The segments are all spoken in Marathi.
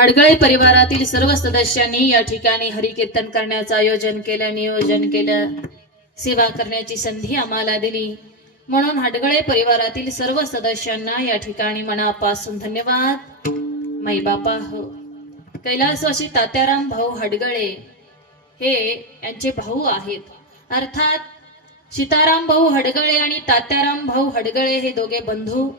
हडगळे परिवारातील सर्व सदस्यांनी या ठिकाणी हरिकीर्तन करण्याचं आयोजन केलं नियोजन केलं सेवा करण्याची संधी आम्हाला दिली. म्हणून हडगळे परिवारातील सर्व सदस्यांना या ठिकाणी मनापासून धन्यवाद. माई बापा हो. कैलासवासी तात्याराम भाऊ हडगळे हे यांचे भाऊ आहेत. अर्थात सीताराम भाऊ हडगळे आणि तात्याराम भाऊ हडगळे हे दोघे बंधू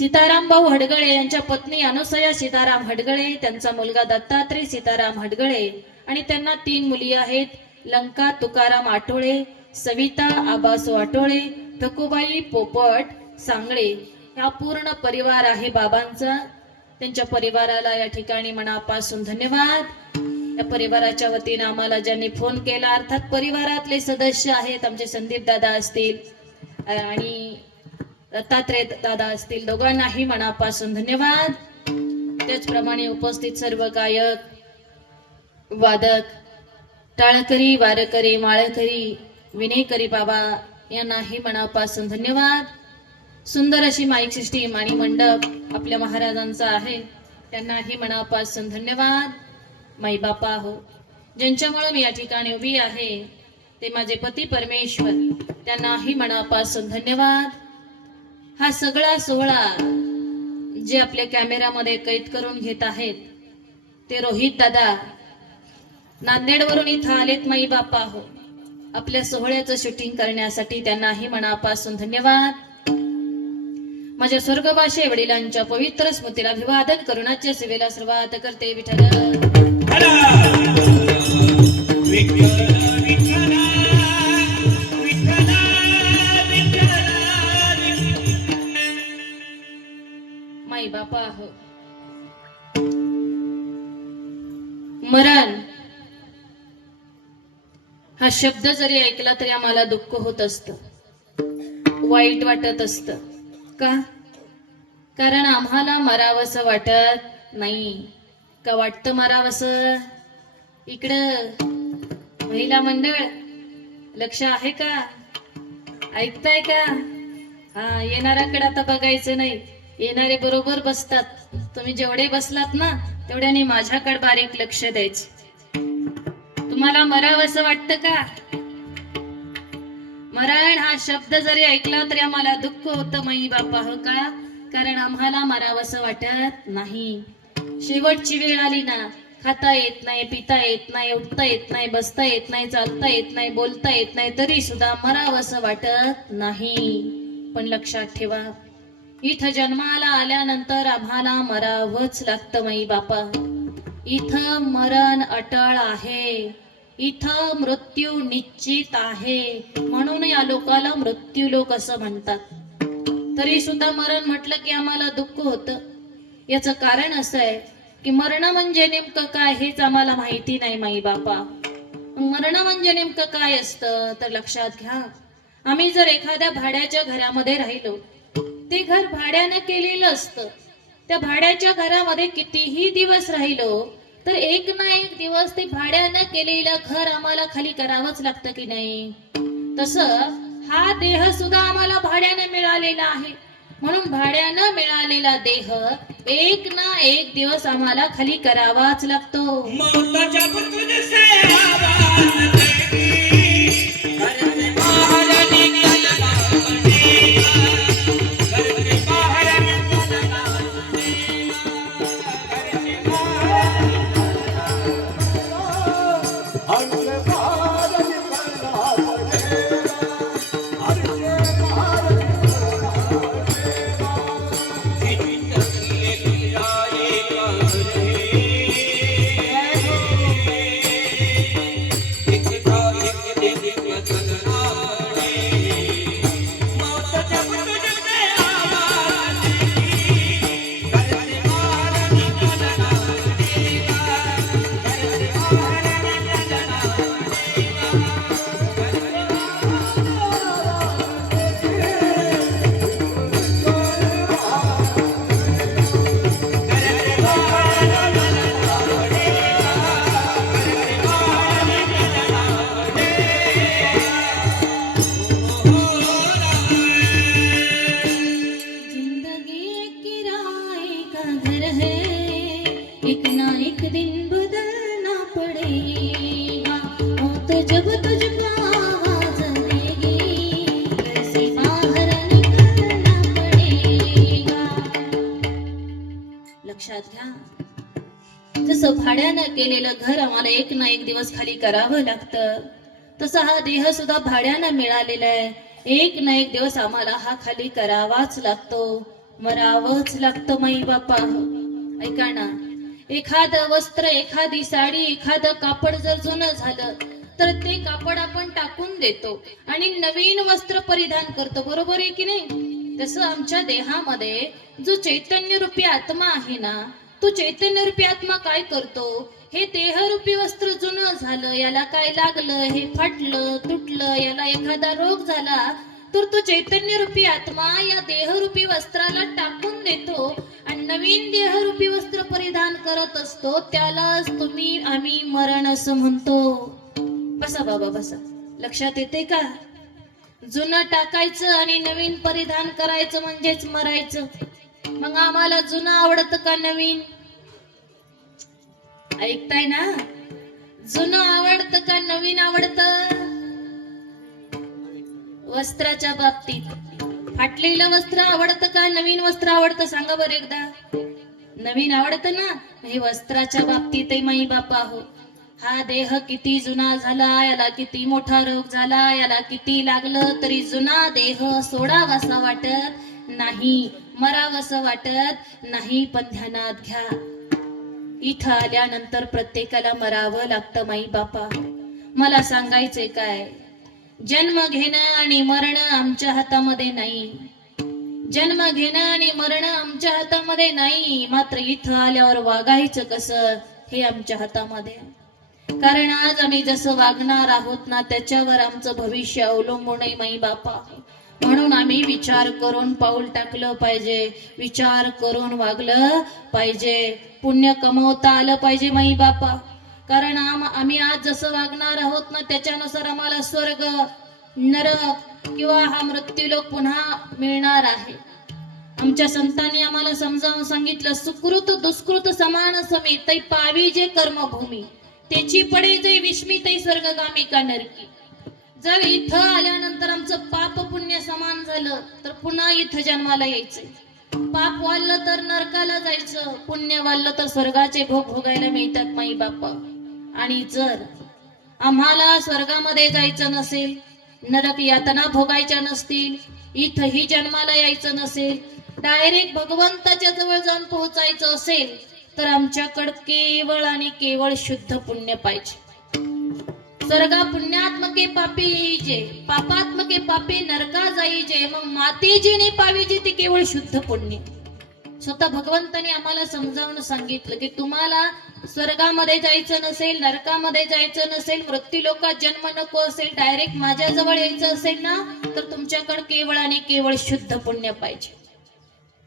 सीताराम भाऊ हडगळे यांच्या पत्नी अनुसया सीताराम हडगळे त्यांचा मुलगा दत्तात्रय सीताराम हडगळे आणि त्यांना तीन मुली आहेत. लंका तुकाराम आठोळे सविता आबासो आठोळे ठकुबाई पोपट सांगळे. हा पूर्ण परिवार आहे बाबांचा. त्यांच्या परिवाराला या ठिकाणी मनापासून धन्यवाद. या परिवाराच्या वतीने आम्हाला ज्यांनी फोन केला अर्थात परिवारातले सदस्य आहेत आमचे संदीप दादा असतील. आणि दत्तात्रय दादा असतील दोघांनाही मनापासून धन्यवाद. त्याचप्रमाणे उपस्थित सर्व गायक वादक टाळकरी वारकरी माळकरी विनयकरी बाबा यांनाही मनापासून धन्यवाद. सुंदर अशी माईक सिस्टीम आणि मंडप आपल्या महाराजांचा आहे त्यांनाही मनापासून धन्यवाद. माई बापा हो ज्यांच्यामुळे मी या ठिकाणी उभी आहे ते माझे पती परमेश्वर त्यांनाही मनापासून धन्यवाद. हा सगळा सोहळा जे आपल्या कॅमेऱ्यामध्ये कैद करून घेत आहेत ते रोहित दादा नांदेडवरून इथं आलेत माई बापा हो आपल्या सोहळ्याचं शूटिंग करण्यासाठी त्यांनाही मनापासून धन्यवाद. माझ्या स्वर्गभाषे वडिलांच्या पवित्र स्मृतीला अभिवादन करुणाच्या सेवेला सुरुवात करते विठ्ठल बापा मरण. हा शब्द जरी ऐकला तरी आम्हाला दुःख होत असत. वाईट वाटत असत. का? कारण आम्हाला मरावस वाटत नाही. का वाटतं मरावस? इकडं महिला मंडळ लक्ष आहे का? ऐकताय का? हा येणाऱ्याकडे आता बघायचं नाही. येणारे बरोबर बसतात. तुम्ही जेवढे बसलात ना तेवढ्याने माझ्याकडे बारीक लक्ष द्यायचे. तुम्हाला मराव असं वाटतं का? मरण हा शब्द जरी ऐकला तरी आम्हाला दुःख होतं माई बापा हो का? कारण आम्हाला मरावसं वाटत नाही. शेवटची वेळ आली ना. खाता येत नाही पिता येत नाही उठता येत नाही बसता येत नाही चालता येत नाही बोलता येत नाही तरी सुद्धा मरावसं वाटत नाही. पण लक्षात ठेवा इथं जन्माला आल्यानंतर आम्हाला मरावंच लागतं माई बापा. इथं मरण अटळ आहे. इथं मृत्यू निश्चित आहे. म्हणून या लोकाला मृत्यू लोक असं म्हणतात. तरी सुद्धा मरण म्हटलं की आम्हाला दुःख होतं. याचं कारण असं आहे की मरण म्हणजे नेमकं काय हेच आम्हाला माहिती नाही माई बापा. मरण म्हणजे नेमकं काय असतं? तर लक्षात घ्या. आम्ही जर एखाद्या भाड्याच्या घरामध्ये राहिलो ते घर भाड्यानं केलेलं असतं. त्या भाड्याच्या घरामध्ये कितीही दिवस राहिलो तर एक ना एक दिवस ते भाड्यानं केलेलं घर आम्हाला खाली करावंच लागतं की नाही? तस हा देह सुद्धा आम्हाला भाड्यानं मिळालेला आहे. म्हणून भाड्यानं मिळालेला देह एक ना एक दिवस आम्हाला खाली करावाच लागतो. एक ना एक दिन बदलना पड़ेगा। हो तो जब तुझको आवाज देगी बाहर निकलना पड़ेगा। लक्षात घ्या जसं भाड्यानं केलेलं घर आम्हाला एक ना एक दिवस खाली करावं लागतं तसा हा देह सुद्धा भाड्यानं मिळालेला आहे. एक ना एक दिवस आम्हाला हा खाली करावाच लागतो मरावंच लागतं माई बापा ऐका ना एखादं वस्त्र एखादी साडी एखादं कापड जर जुनं झालं तर ते कापड आपण टाकून देतो आणि नवीन वस्त्र परिधान करतो. बरोबर आहे की नाही? तसं आमच्या देहामध्ये जो चैतन्य रूपी आत्मा आहे ना तो चैतन्य रूपी आत्मा काय करतो? हे देहरूपी वस्त्र जुनं झालं याला काय लागलं? हे फाटलं तुटलं याला एखादा रोग झाला तर तो चैतन्य रूपी आत्मा या देहरूपी वस्त्राला टाकून देतो आणि नवीन देहरूपी वस्त्र परिधान करत असतो त्यालाच तुम्ही आम्ही मरण असं म्हणतो. बसा बाबा बसा. लक्षात येते का? जुनं टाकायचं आणि नवीन परिधान करायचं म्हणजेच मरायचं. मग आम्हाला जुनं आवडतं का नवीन? ऐकताय ना? जुनं आवडतं का नवीन आवडतं? वस्त्राच्या बाबतीत. फाटलेलं वस्त्र आवडतं का? नवीन वस्त्र आवडतं? सांगा बरं एकदा. नवीन आवडतं ना? हे वस्त्राच्या बाबतीतही माई बापा हो हा देह किती जुना झाला याला किती मोठा रोग झाला याला किती लागलं तरी जुना देह सोडावासा वाटत नाही मरावंसं वाटत नाही. पण ध्यानात घ्या. इथं आल्यानंतर प्रत्येकाला मरावं लागतं माई बापा मला सांगायचंय काय? जन्म घेणं आणि मरण आमच्या हातामध्ये नाही. जन्म घेणं आणि मरण आमच्या हातामध्ये नाही. मात्र इथं आल्यावर वागायचं कसं हे आमच्या हातामध्ये? कारण आज आम्ही जसं वागणार आहोत ना त्याच्यावर आमचं भविष्य अवलंबून आहे माई बापा म्हणून आम्ही विचार करून पाऊल टाकलं पाहिजे. विचार करून वागलं पाहिजे. पुण्य कमवता आलं पाहिजे माई बापा कारण आम आम्ही आज जसं वागणार आहोत ना त्याच्यानुसार आम्हाला स्वर्ग नरक किंवा हा मृत्यूलोक पुन्हा मिळणार आहे. आमच्या संतांनी आम्हाला समजावून सांगितलं सुकृत दुष्कृत समान समेत पावी जे कर्मभूमी त्याची पडे जे विस्मित स्वर्गगामी का नरकी. जर इथं आल्यानंतर आमचं पाप पुण्य समान झालं तर पुन्हा इथं जन्माला यायचंय. पाप वाढलं तर नरकाला जायचं पुण्य वाढलं तर स्वर्गाचे भोग भोगायला मिळतात माई बाप आणि जर आम्हाला स्वर्गामध्ये जायचं नसेल नरक यातना भोगायच्या नसतील इथंही जन्माला यायचं नसेल डायरेक्ट भगवंताच्या जवळ जाऊन पोहोचायचं असेल तर आमच्याकडं केवळ आणि केवळ शुद्ध पुण्य पाहिजे. स्वर्गा पुण्यात्मके पापी येईजे पापात्मके पापी नरका जाईजे मग मातेजीने पाविजे ते केवळ शुद्ध पुण्य. स्वतः भगवंताने आम्हाला समजावून सांगितलं की तुम्हाला स्वर्गामध्ये जायचं नसेल नरकामध्ये जायचं नसेल मृत्यू लोकात जन्म नको असेल डायरेक्ट माझ्याजवळ यायचं असेल ना तर तुमच्याकडे केवळ आणि केवळ शुद्ध पुण्य पाहिजे.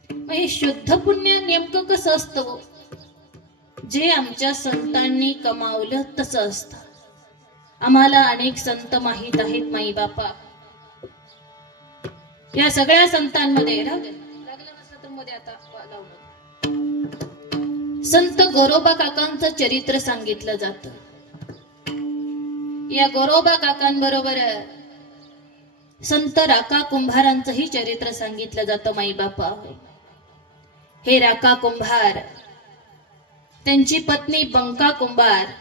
मग हे शुद्ध पुण्य नेमकं कसं असतं हो? जे आमच्या संतांनी कमावलं तसं असतं. आम्हाला अनेक संत माहीत आहेत माई बापा या सगळ्या संतांमध्ये लागलं नसलं तर मध्ये आता. संत गोरोबा काकांचं चरित्र सांगितलं जात. या गोरोबा काकांबरोबर संत राका कुंभारांचंही चरित्र सांगितलं जातं माई बापा हे राका कुंभार त्यांची पत्नी बंका कुंभार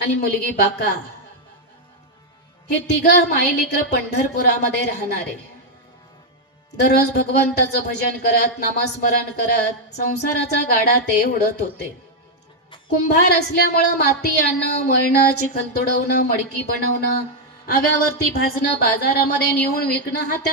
आणि मुलगी बाका हे तिघ मायलेकर पंढरपुरामध्ये राहणारे. दररोज भगवंताचं भजन करत नामस्मरण करत संसाराचा गाडा ते उडत होते. कुंभार असल्यामुळं माती आणणं मळणं चिखल तुडवणं मडकी बनवणं आव्यावरती भाजणं बाजारामध्ये नेऊन विकणं हा त्या